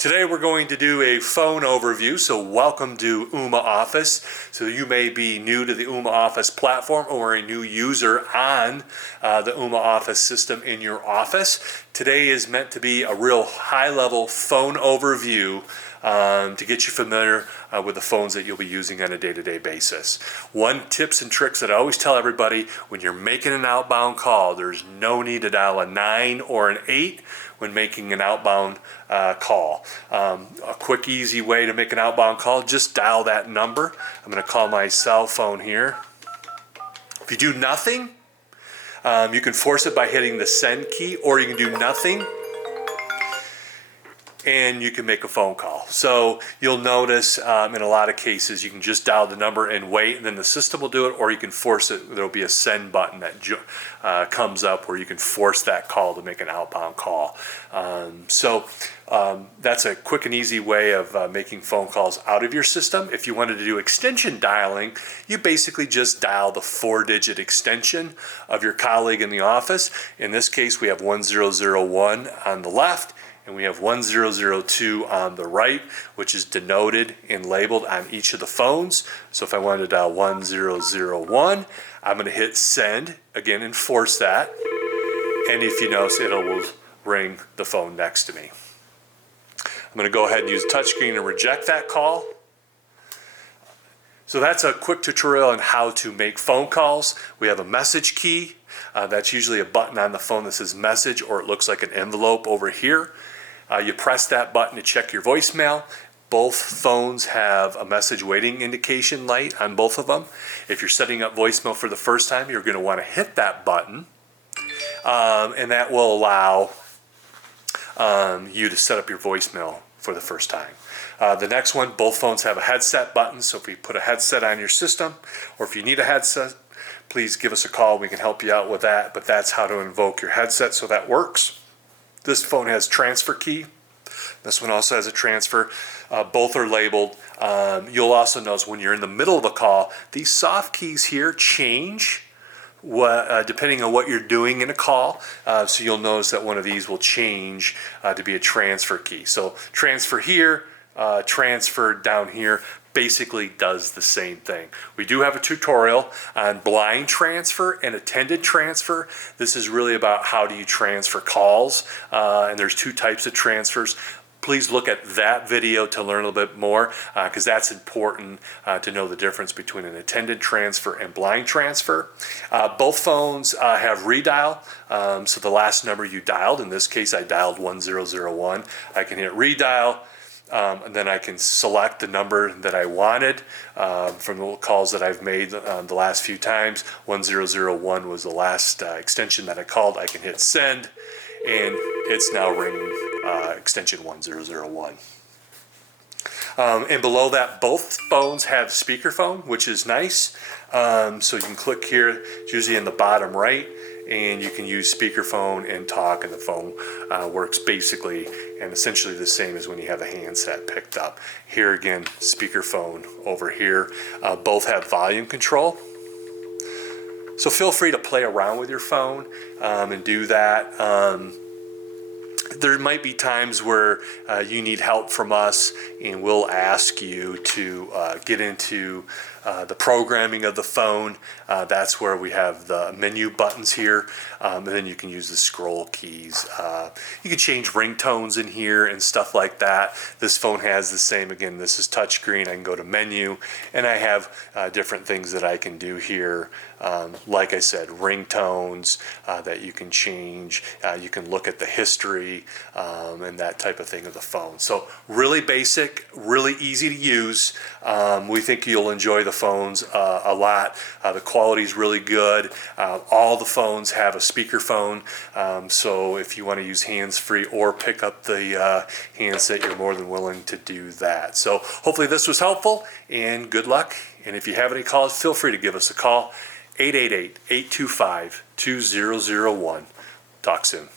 Today we're going to do a phone overview, so welcome to Ooma Office. So you may be new to the Ooma Office platform or a new user on the Ooma Office system in your office. Today is meant to be a real high-level phone overview to get you familiar with the phones that you'll be using on a day-to-day basis. One tips and tricks that I always tell everybody: when you're making an outbound call, there's no need to dial a 9 or an 8 when making an outbound call. A quick, easy way to make an outbound call: just dial that number. I'm going to call my cell phone here. If you do nothing, you can force it by hitting the send key, or you can do nothing and you can make a phone call. So you'll notice in a lot of cases you can just dial the number and wait, and then the system will do it, or you can force it. There'll be a send button that comes up where you can force that call to make an outbound call. That's a quick and easy way of making phone calls out of your system. If you wanted to do extension dialing, you basically just dial the 4-digit extension of your colleague in the office. In this case, we have 1001 on the left, and we have 1002 on the right, which is denoted and labeled on each of the phones. So if I wanted to dial 1001, I'm going to hit send again and force that. And if you notice, it will ring the phone next to me. I'm going to go ahead and use touchscreen and reject that call. So that's a quick tutorial on how to make phone calls. We have a message key. That's usually a button on the phone that says message, or it looks like an envelope over here. You press that button to check your voicemail. Both phones have a message waiting indication light on both of them. If you're setting up voicemail for the first time, you're going to want to hit that button, and that will allow you to set up your voicemail for the first time. The next one, both phones have a headset button, so if you put a headset on your system, or if you need a headset, please give us a call. We can help you out with that, but that's how to invoke your headset, so that works. This phone has transfer key. This one also has a transfer. Both are labeled. You'll also notice when you're in the middle of a call, these soft keys here change depending on what you're doing in a call. So you'll notice that one of these will change to be a transfer key. So transfer here, transfer down here, basically does the same thing. We do have a tutorial on blind transfer and attended transfer. This is really about how do you transfer calls, and there's two types of transfers. Please look at that video to learn a little bit more, because that's important to know the difference between an attended transfer and blind transfer. Both phones have redial, so the last number you dialed, in this case I dialed 1001, I can hit redial. And then I can select the number that I wanted from the calls that I've made the last few times. 1001 was the last extension that I called. I can hit send, and it's now ringing extension 1001. And below that, both phones have speakerphone, which is nice. So you can click here, it's usually in the bottom right, and you can use speakerphone and talk, and the phone works basically and essentially the same as when you have a handset picked up. Here again, speakerphone over here. Both have volume control. So feel free to play around with your phone and do that. There might be times where you need help from us, and we'll ask you to get into the programming of the phone. That's where we have the menu buttons here, and then you can use the scroll keys. You can change ringtones in here and stuff like that. This phone has the same. Again, this is touchscreen. I can go to menu, and I have different things that I can do here. Like I said, ringtones that you can change. You can look at the history and that type of thing of the phone. So really basic, really easy to use. We think you'll enjoy the phones a lot. The quality is really good. All the phones have a speakerphone, so if you want to use hands-free or pick up the handset, you're more than willing to do that. So hopefully this was helpful, and good luck. And if you have any calls, feel free to give us a call. 888-825-2001. Talk soon.